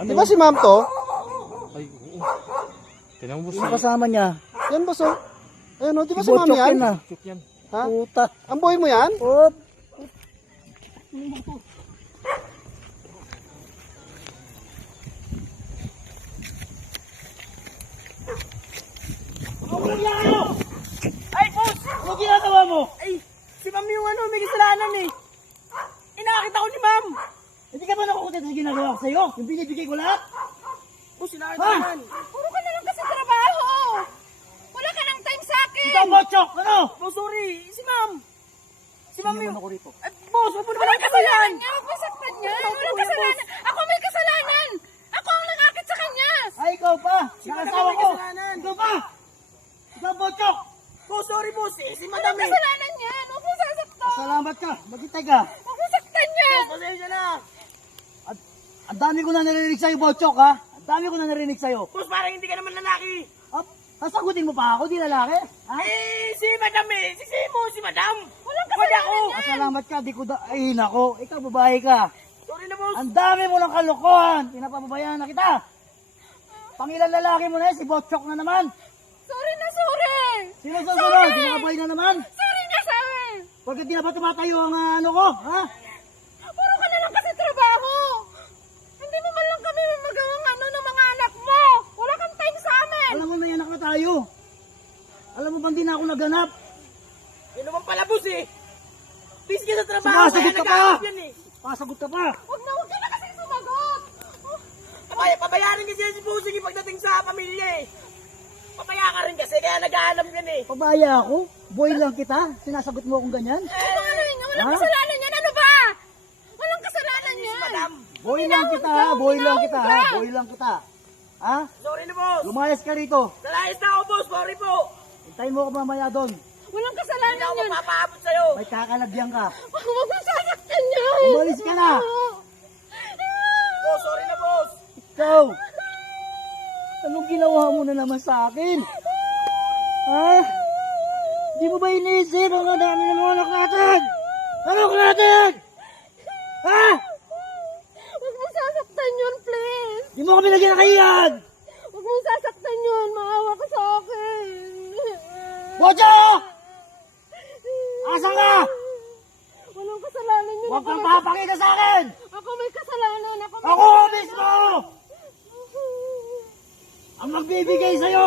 Di ba si ma'am to? Ay, oo. Tingnan mo, boss. Sino kasama niya? Yan boss oh. Ayun oh, di ba si ma'am Bochok yan? yan ah. Chuk yan. Ha? Puta. Ang boy mo yan? Oh. Ay, boss! Ano ginagawa mo? Ay, si ma'am yung may kasalanan eh. Inakita ko ni ma'am. Hindi ka ba nakukutit sa ginagawa ko sa'yo? Yung binibigay ko lahat? Boss, inakita ko naman. Puro ka na lang kasi trabaho. Wala ka ng time sa akin. Ikaw, Bochok! Ano? Boss, sorry. Si ma'am. Si ma'am Iniwan yung... ako rito. At boss, huwag mo naman Walang ang kasalanan. kasalanan niya. Huwag mo saktan niya. Walang kasalanan. Ako may kasalanan. Ako ang nangakit sa kanya. Ay, ikaw pa! Nakasawa may ko! kasalanan. Ikaw pa! Ikaw, Bochok! Boss, sorry boss. Si madam Walang eh. kasalanan niya. Huwag mo sasaktan. Salamat ka! Maghintay ka! Huwag mo saktan niya. Boss, pasensya na. Ang dami ko na narinig sa'yo, Bochok, ha? Ang dami ko na narinig sa'yo. Boss, parang hindi ka naman lalaki. At, sasagutin mo pa ako, di lalaki? Ha? Eh, si madam eh. Si Simo, si madam. Walang Wala kasalanan ako. niya. Salamat ka, di ko da... Ay, nako, ikaw babae ka. Sorry na boss. Ang dami mo ng kalokohan! Pinapababayaan na kita! Pangilan lalaki mo na yan, si Bochok na naman! Sorry na sorry. Sino susunod? Sinakabay na naman! Sorry na sorry. Pagkat di na ba tumatayo ang ano ko, ha? Puro ka na lang kasi trabaho. Hindi mo man lang kami magawang ng mga anak mo. Wala kang time sa amin. Alam mo, may anak na tayo. Alam mo bang di na ako naganap? Yun naman pala boss eh. Busy ka sa trabaho. Sumasagot kaya ka pa! nag-aawat yan eh. Pasagot ka pa! Huwag ka na kasi sumagot. Pabayaran kasi si Busing pagdating sa pamilya eh. Papaya ka rin kasi kaya nag-aanap yan eh. Pabaya ako? Boy lang kita? Sinasagot mo akong ganyan? Ano nga rin? Walang Ha? kasalanan yan. Ano ba? Walang kasalanan yan. Madam, Boy lang kita, ha? Boy lang kita, ha? Boy lang kita. Ha? sorry na boss. Lumayas ka rito. Nalayas na ako boss, sorry po. Hintayin mo ako mamaya doon. Walang Hindi kasalanan na ako yan. mapapaabot sa'yo. May kakalagyan ka. Huwag mo sasaktan yan. Umalis ka na. Boss, sorry na boss. Ikaw! Anong ginawa mo na naman sa akin? Ha? Di mo ba inisip ang dami ng mga anak natin? Anak natin! Ha? Huwag mo sasaktan yun, please. Di mo kami lagyan ng kahiyan! Huwag mo sasaktan yun. Maawa ka sa akin. Bojo! Asan ka? Walang kasalanan yun. Huwag kang papakita sa akin! Ako may kasalanan. Ako mismo! Ang magbibigay sa'yo!